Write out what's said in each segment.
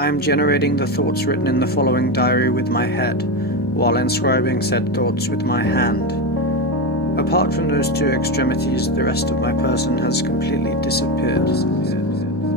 I am generating the thoughts written in the following diary with my head, while inscribing said thoughts with my hand. Apart from those two extremities, the rest of my person has completely disappeared.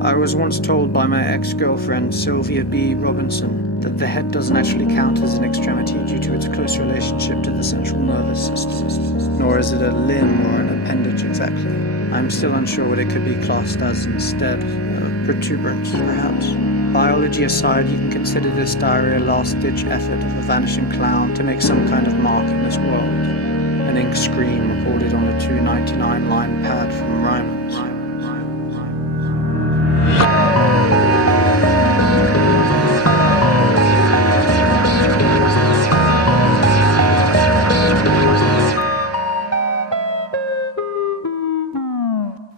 I was once told by my ex-girlfriend, Sylvia B. Robinson, that the head doesn't actually count as an extremity due to its close relationship to the central nervous system, nor is it a limb or an appendage exactly. I'm still unsure what it could be classed as instead, a protuberance perhaps. Biology aside, you can consider this diary a last-ditch effort of a vanishing clown to make some kind of mark in this world. An ink scream recorded on a 299-line pad from Ryman's.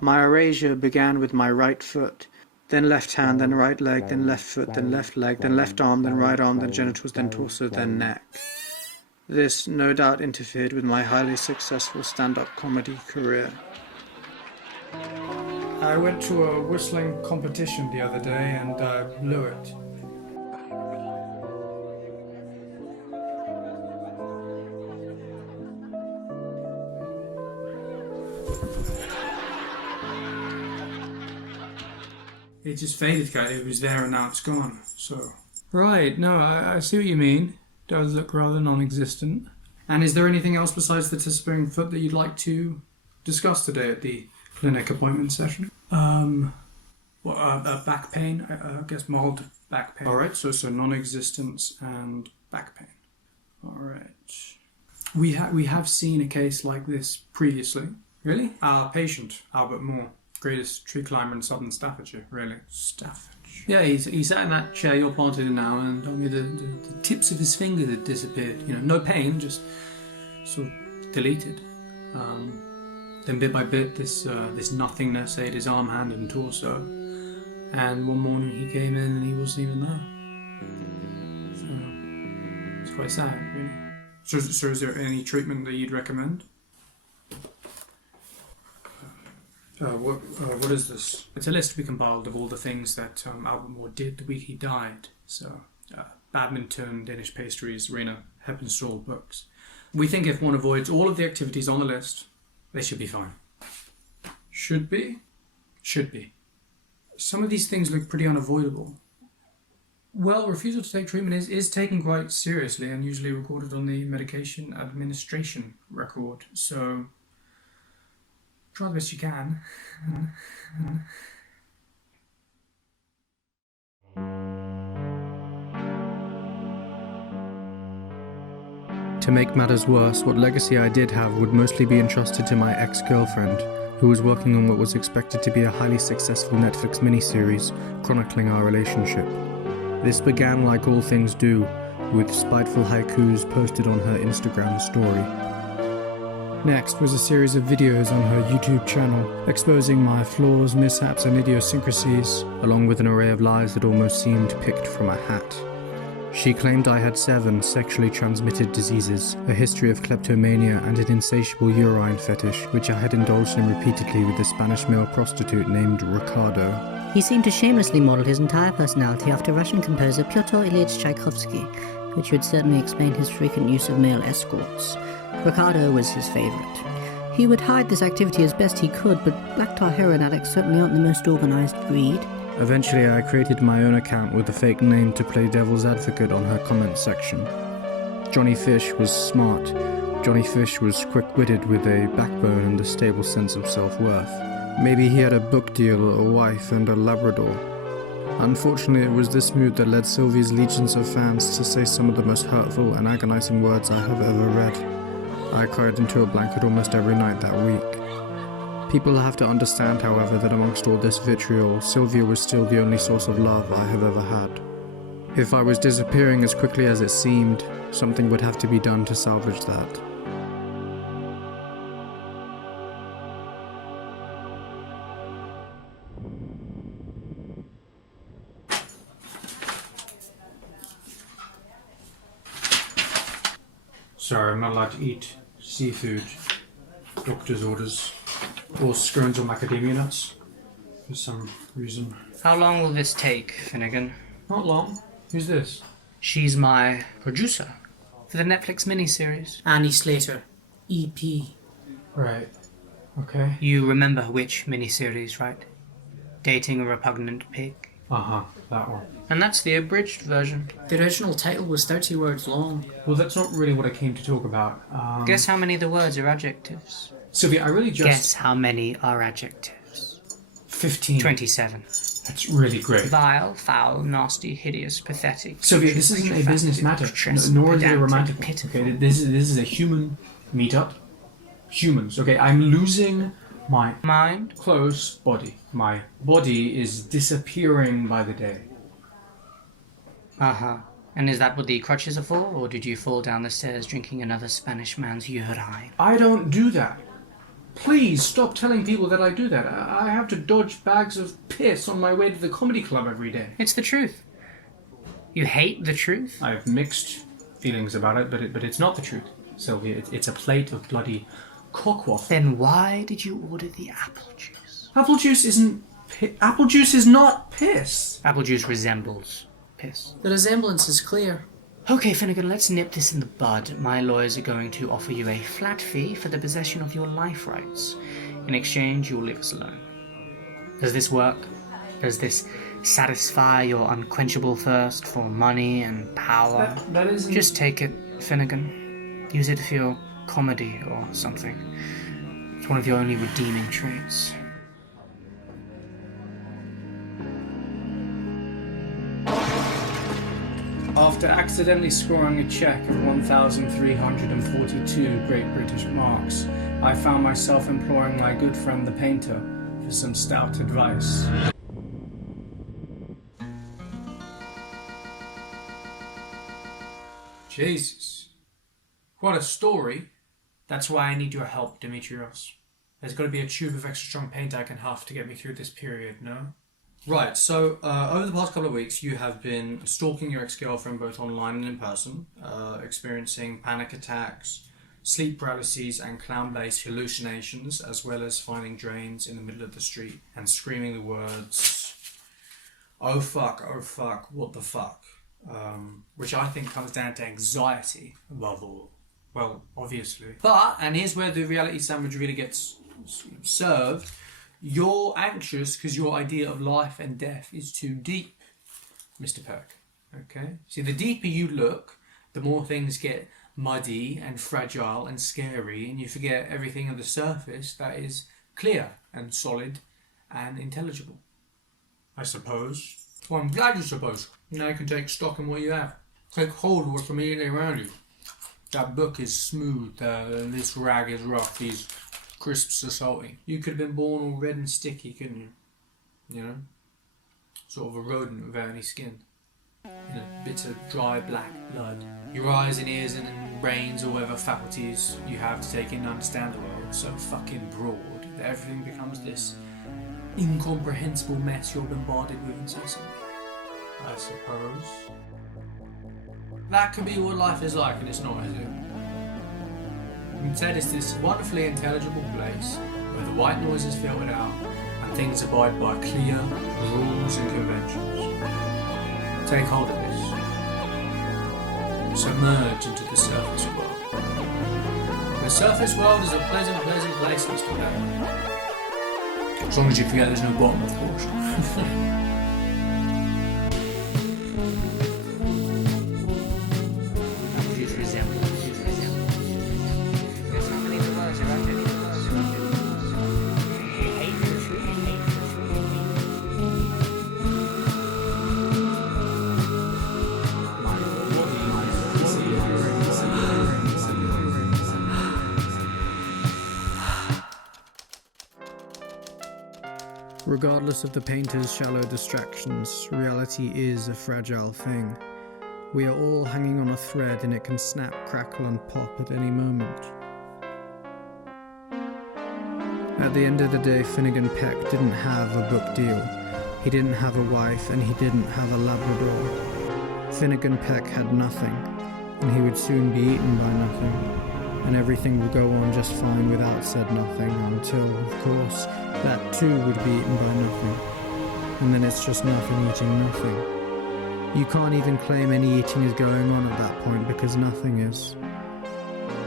My erasure began with my right foot, then left hand, then right leg, then left foot, then left leg, then left arm, then right arm, then genitals, then torso, then neck. This no doubt interfered with my highly successful stand-up comedy career. I went to a whistling competition the other day and blew it. It just faded, guy. It was there and now it's gone, so... Right, no, I see what you mean. Does look rather non-existent. And is there anything else besides the disappearing foot that you'd like to discuss today at the clinic appointment session? Back pain, I guess mild back pain. Alright, so non-existence and back pain. Alright. We have seen a case like this previously. Really? Our patient, Albert Moore. Greatest tree climber in southern Staffordshire, really. Staffordshire. Yeah, he sat in that chair you're planted in now and told me the tips of his fingers had disappeared. You know, no pain, just sort of deleted. Then bit by bit, this nothingness ate his arm, hand and torso. And one morning he came in and he wasn't even there. So, it's quite sad, really. So is there any treatment that you'd recommend? What is this? It's a list we compiled of all the things that Albert Moore did the week he died. So, badminton, Danish pastries, arena, Heppenstall books. We think if one avoids all of the activities on the list, they should be fine. Should be? Should be. Some of these things look pretty unavoidable. Well, refusal to take treatment is taken quite seriously and usually recorded on the medication administration record. So... try the best you can. To make matters worse, what legacy I did have would mostly be entrusted to my ex-girlfriend, who was working on what was expected to be a highly successful Netflix miniseries chronicling our relationship. This began, like all things do, with spiteful haikus posted on her Instagram story. Next was a series of videos on her YouTube channel, exposing my flaws, mishaps and idiosyncrasies, along with an array of lies that almost seemed picked from a hat. She claimed I had 7 sexually transmitted diseases, a history of kleptomania and an insatiable urine fetish, which I had indulged in repeatedly with a Spanish male prostitute named Ricardo. He seemed to shamelessly model his entire personality after Russian composer Pyotr Ilyich Tchaikovsky, which would certainly explain his frequent use of male escorts. Ricardo was his favourite. He would hide this activity as best he could, but black tar heroin addicts certainly aren't the most organised breed. Eventually I created my own account with a fake name to play devil's advocate on her comment section. Johnny Fish was smart. Johnny Fish was quick-witted with a backbone and a stable sense of self-worth. Maybe he had a book deal, a wife and a Labrador. Unfortunately, it was this mood that led Sylvia's legions of fans to say some of the most hurtful and agonizing words I have ever read. I cried into a blanket almost every night that week. People have to understand, however, that amongst all this vitriol, Sylvia was still the only source of love I have ever had. If I was disappearing as quickly as it seemed, something would have to be done to salvage that. Sorry, I'm not allowed to eat seafood. Doctor's orders. Or scones or macadamia nuts. For some reason. How long will this take, Finnegan? Not long. Who's this? She's my producer for the Netflix miniseries. Annie Slater, EP. Right. Okay. You remember which miniseries, right? Dating a Repugnant Pig. Uh-huh, that one. And that's the abridged version. The original title was 30 words long. Well, that's not really what I came to talk about. Guess how many of the words are adjectives? Sylvia, I really just... Guess how many are adjectives? 15. 27. That's really great. Vile, foul, nasty, hideous, pathetic. Sylvia, this isn't a business matter, nor is it a romantic one. Okay, this is a human meetup. Humans, okay? I'm losing my Mind? close body. My body is disappearing by the day. Uh-huh. And is that what the crutches are for, or did you fall down the stairs drinking another Spanish man's urine? I don't do that. Please stop telling people that I do that. I have to dodge bags of piss on my way to the comedy club every day. It's the truth. You hate the truth? I have mixed feelings about it, but it's not the truth, Sylvia. It's a plate of bloody cockwaffle. Then why did you order the apple juice? Apple juice isn't... Apple juice is not piss. Apple juice resembles piss. The resemblance is clear. Okay, Finnegan, let's nip this in the bud. My lawyers are going to offer you a flat fee for the possession of your life rights. In exchange, you'll leave us alone. Does this work? Does this satisfy your unquenchable thirst for money and power? That isn't... Just take it, Finnegan. Use it for your comedy or something. It's one of your only redeeming traits. After accidentally scoring a cheque of 1,342 Great British marks, I found myself imploring my good friend the painter for some stout advice. Jesus. What a story. That's why I need your help, Dimitrios. There's got to be a tube of extra strong paint I can huff to get me through this period, no? Right, so over the past couple of weeks you have been stalking your ex-girlfriend both online and in person, experiencing panic attacks, sleep paralyses and clown-based hallucinations, as well as finding drains in the middle of the street and screaming the words, oh fuck, what the fuck, which I think comes down to anxiety above all. Well, obviously. But, and here's where the reality sandwich really gets served, you're anxious because your idea of life and death is too deep, Mr. Perk. Okay? See, the deeper you look, the more things get muddy and fragile and scary, and you forget everything on the surface that is clear and solid and intelligible. I suppose. Well, I'm glad you suppose. Now you can take stock in what you have. Take hold of what's immediately around you. That book is smooth, this rag is rough, these crisps are salty. You could have been born all red and sticky, couldn't you? You know? Sort of a rodent without any skin. You know, bits of dry black blood. Your eyes and ears and brains or whatever faculties you have to take in and understand the world so fucking broad that everything becomes this incomprehensible mess you're bombarded with incessantly. I suppose. That could be what life is like, and it's not, is it? Instead, it's this wonderfully intelligible place where the white noise is filtered out and things abide by clear rules and conventions. Take hold of this. Submerge into the surface world. The surface world is a pleasant place, Mr. Perk. As long as you forget there's no bottom, of course. Regardless of the painter's shallow distractions, reality is a fragile thing. We are all hanging on a thread and it can snap, crackle and pop at any moment. At the end of the day, Finnegan Peck didn't have a book deal. He didn't have a wife and he didn't have a Labrador. Finnegan Peck had nothing, and he would soon be eaten by nothing. And everything would go on just fine without said nothing until, of course, that too would be eaten by nothing. And then it's just nothing eating nothing. You can't even claim any eating is going on at that point because nothing is.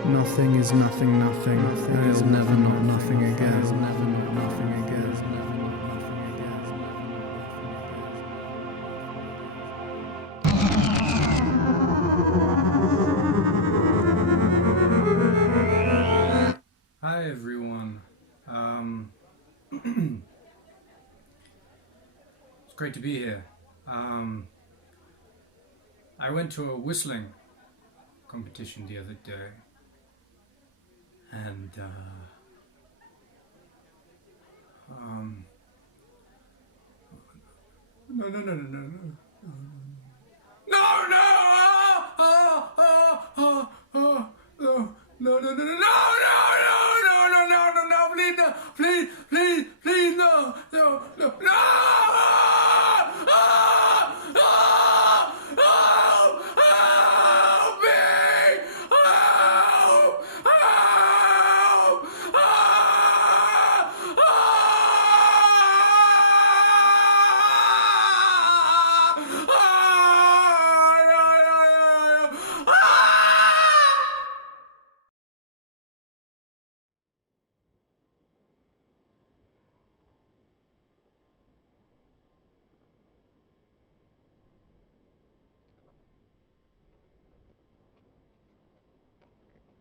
Nothing is nothing, nothing. There is never not nothing again. There is never not nothing again. Hi everyone. It's great to be here. I went to a whistling competition the other day, and no, no, no, no, no, no, no, no, no, no, no, no, no, no, no, no, no, no, no, please, no, please, please,